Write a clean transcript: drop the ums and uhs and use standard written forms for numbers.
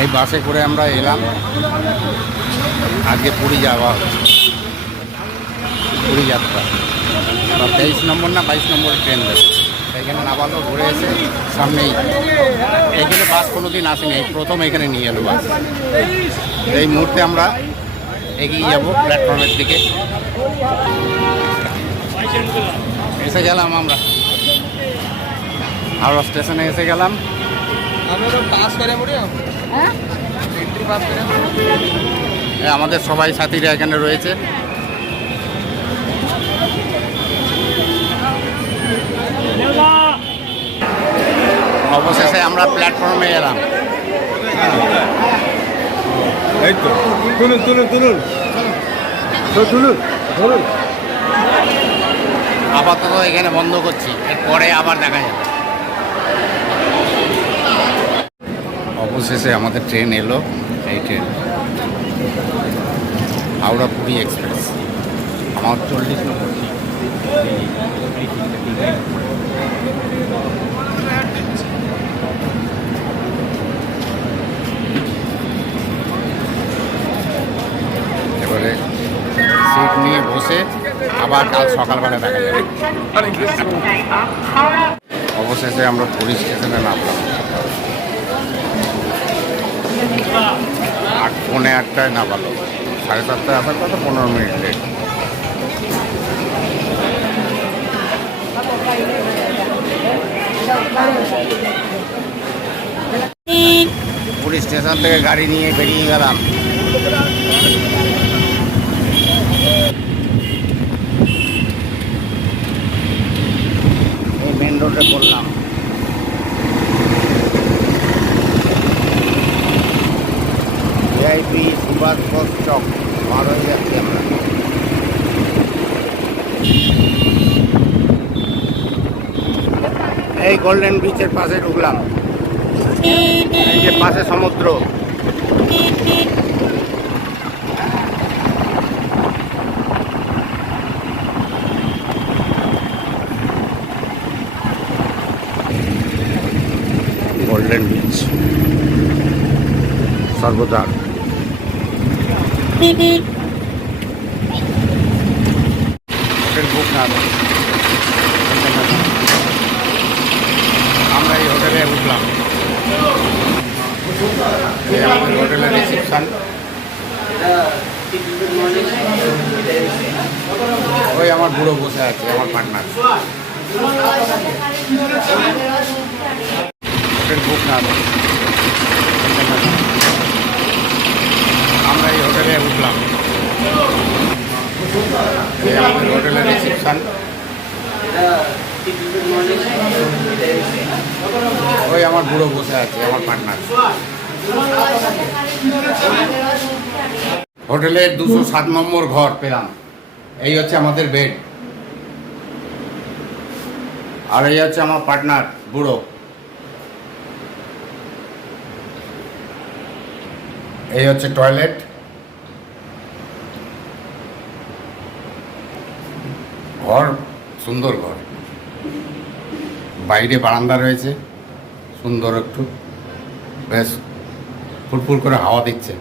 এই বাসে করে আমরা এলাম, আজকে পুরী যাওয়া হচ্ছে, পুরী যাত্রা। 23 নম্বর না 22 নম্বর ট্রেন দেবে, এখানে নামালো, ঘুরে এসে সামনেই। এইখানে বাস কোনো দিন আসেনি, এই প্রথম এখানে নিয়ে এলো বাস। এই মুহূর্তে আমরা এগিয়ে যাব প্ল্যাটফর্মের দিকে। এসে গেলাম আমরা, হাওড়া স্টেশনে এসে গেলাম। আমাদের সবাই সাথীরা এখানে রয়েছে। অবশেষে আমরা প্ল্যাটফর্মে এলাম। এই তো তুলুন তুলুন তুলুন তুলুন ধরুন। আপাতত এখানে বন্ধ করছি, এরপরে আবার দেখা যাবে। অবশেষে আমাদের ট্রেন এলো, এই ট্রেন হাওড়া পুরী এক্সপ্রেস। আমার 40 নম্বর সিট। এবারে সিট নিয়ে বসে আবার কাল সকালবেলা দেখা যাবে। অবশেষে আমরা পুরী স্টেশনে নামলাম। 8:45 নামালো, 7:30 আসার কথা, 15 মিনিট লেট। পুরী স্টেশন থেকে গাড়ি নিয়ে বেরিয়ে গেলাম। এই মেন রোডে পড়লাম। ভিআইপি সুভাষ বোস চক পার হয়ে যাচ্ছি আমরা। এই গোল্ডেন বিচের পাশে ঢুকলাম, এই যে পাশে সমুদ্র। গোল্ডেন বিচ সর্বদার। হোটেল বুক না, আমরা এই হোটেলে উঠলাম। আমাদের হোটেলের রিসেপশন। ওই আমার বুড়ো বসে আছে, আমার পার্টনার। হোটেল বুক না, আমরা এই হোটেলে উঠলাম। আমাদের হোটেলের রিসেপশন। ওই আমার বুড়ো বসে আছে, আমার পার্টনার। হোটেলের 207 নম্বর ঘর পেলাম। এই হচ্ছে আমাদের বেড, আর এই হচ্ছে আমার পার্টনার বুড়ো। এই হচ্ছে টয়লেট। ঘর সুন্দর ঘর, বাইরে বারান্দা রয়েছে সুন্দর, একটু বেশ ফুরফুর করে হাওয়া দিচ্ছে।